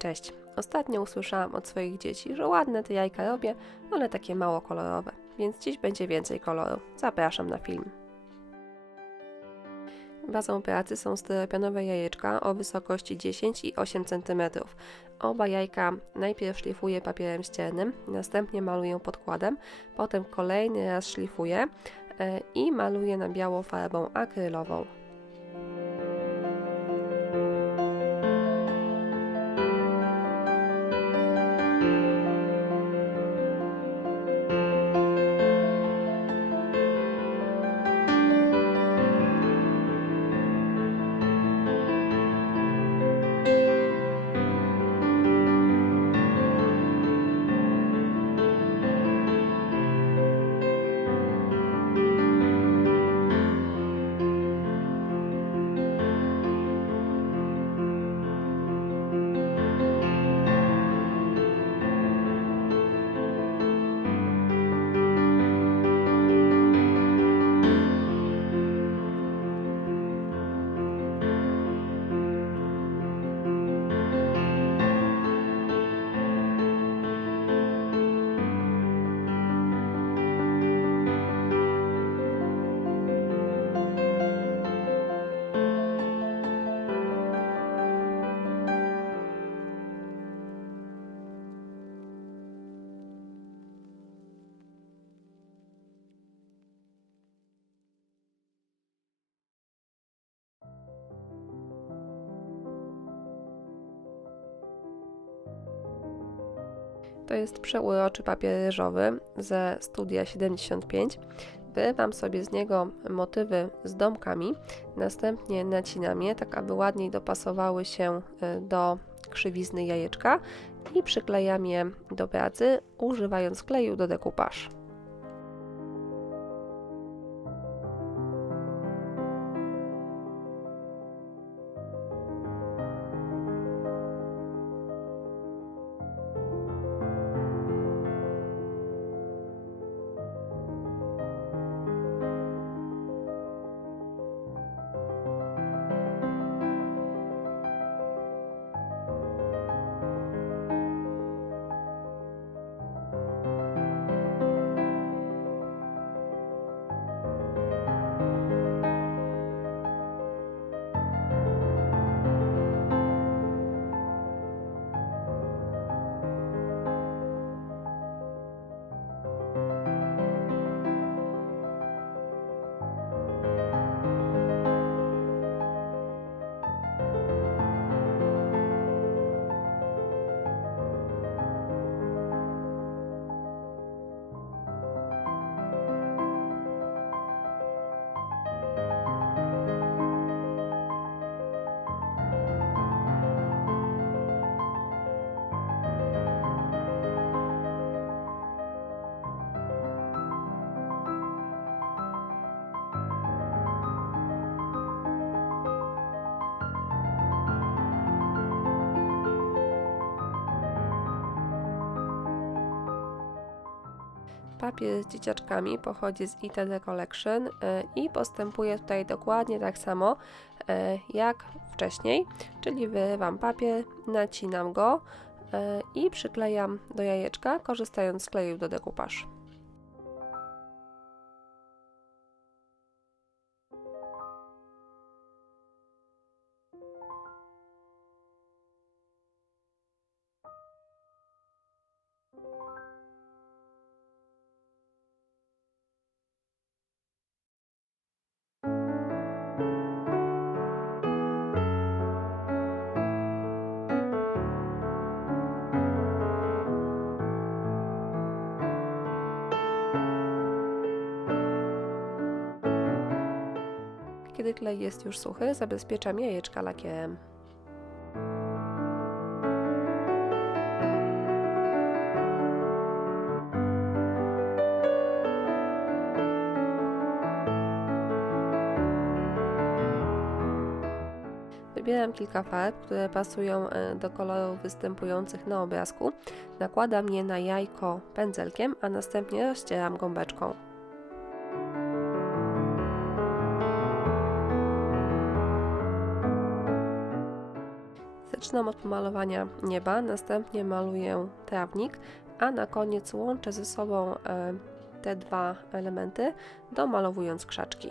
Cześć. Ostatnio usłyszałam od swoich dzieci, że ładne te jajka robię, ale takie mało kolorowe, więc dziś będzie więcej koloru. Zapraszam na film. Bazą pracy są styropianowe jajeczka o wysokości 10 i 8 cm. Oba jajka najpierw szlifuję papierem ściernym, następnie maluję podkładem, potem kolejny raz szlifuję e, i maluję na biało farbą akrylową. To jest przeuroczy papier ryżowy ze Studia 75. Wyrywam sobie z niego motywy z domkami, następnie nacinam je, tak aby ładniej dopasowały się y, do krzywizny jajeczka i przyklejam je do pracy, używając kleju do dekupaż. Papier z dzieciaczkami pochodzi z ITD Collection y, i postępuje tutaj dokładnie tak samo y, jak wcześniej, czyli wyrywam papier, nacinam go y, i przyklejam do jajeczka, korzystając z kleju do dekupaż. Klej jest już suchy, zabezpieczam jajeczka lakierem. Wybieram kilka farb, które pasują e, do kolorów występujących na obrazku. Nakładam je na jajko pędzelkiem, a następnie rozcieram gąbeczką. Zaczynam od pomalowania nieba, następnie maluję trawnik, a na koniec łączę ze sobą e, te dwa elementy, domalowując krzaczki.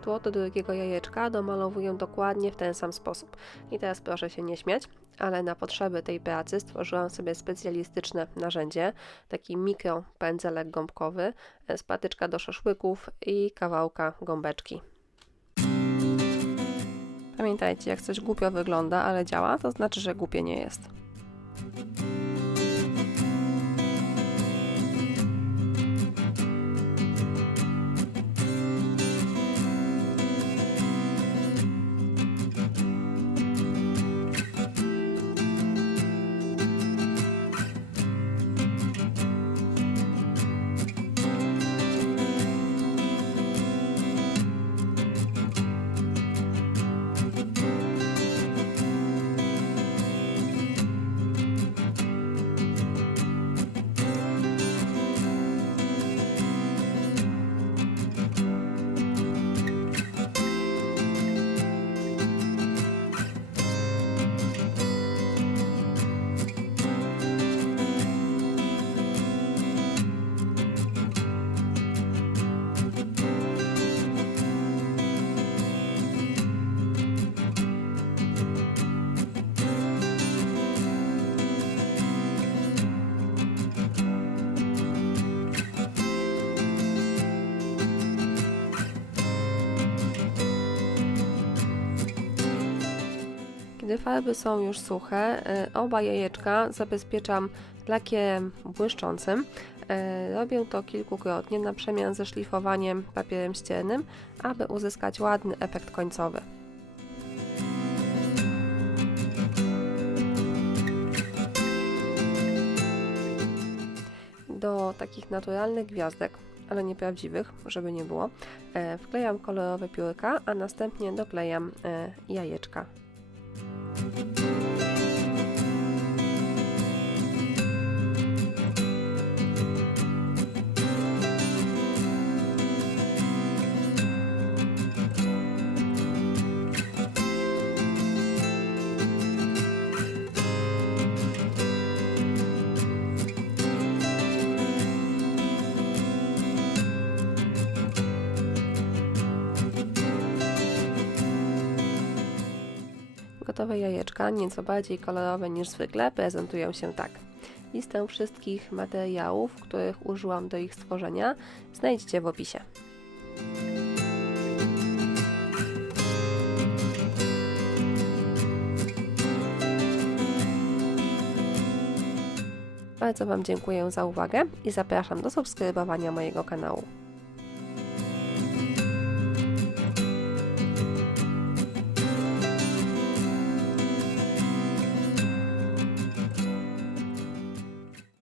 Tło do drugiego jajeczka domalowuję dokładnie w ten sam sposób. I teraz proszę się nie śmiać, ale na potrzeby tej pracy stworzyłam sobie specjalistyczne narzędzie, taki mikro pędzelek gąbkowy, e, z patyczka do szaszłyków i kawałka gąbeczki. Pamiętajcie, jak coś głupio wygląda, ale działa, to znaczy, że głupie nie jest. Gdy farby są już suche, e, oba jajeczka zabezpieczam lakiem błyszczącym. E, robię to kilkukrotnie na przemian ze szlifowaniem papierem ściernym, aby uzyskać ładny efekt końcowy. Do takich naturalnych gwiazdek, ale nieprawdziwych, żeby nie było, e, wklejam kolorowe piórka, a następnie doklejam jajeczka. Bye. Gotowe jajeczka, nieco bardziej kolorowe niż zwykle, prezentują się tak. Listę wszystkich materiałów, których użyłam do ich stworzenia, znajdziecie w opisie. Bardzo Wam dziękuję za uwagę i zapraszam do subskrybowania mojego kanału.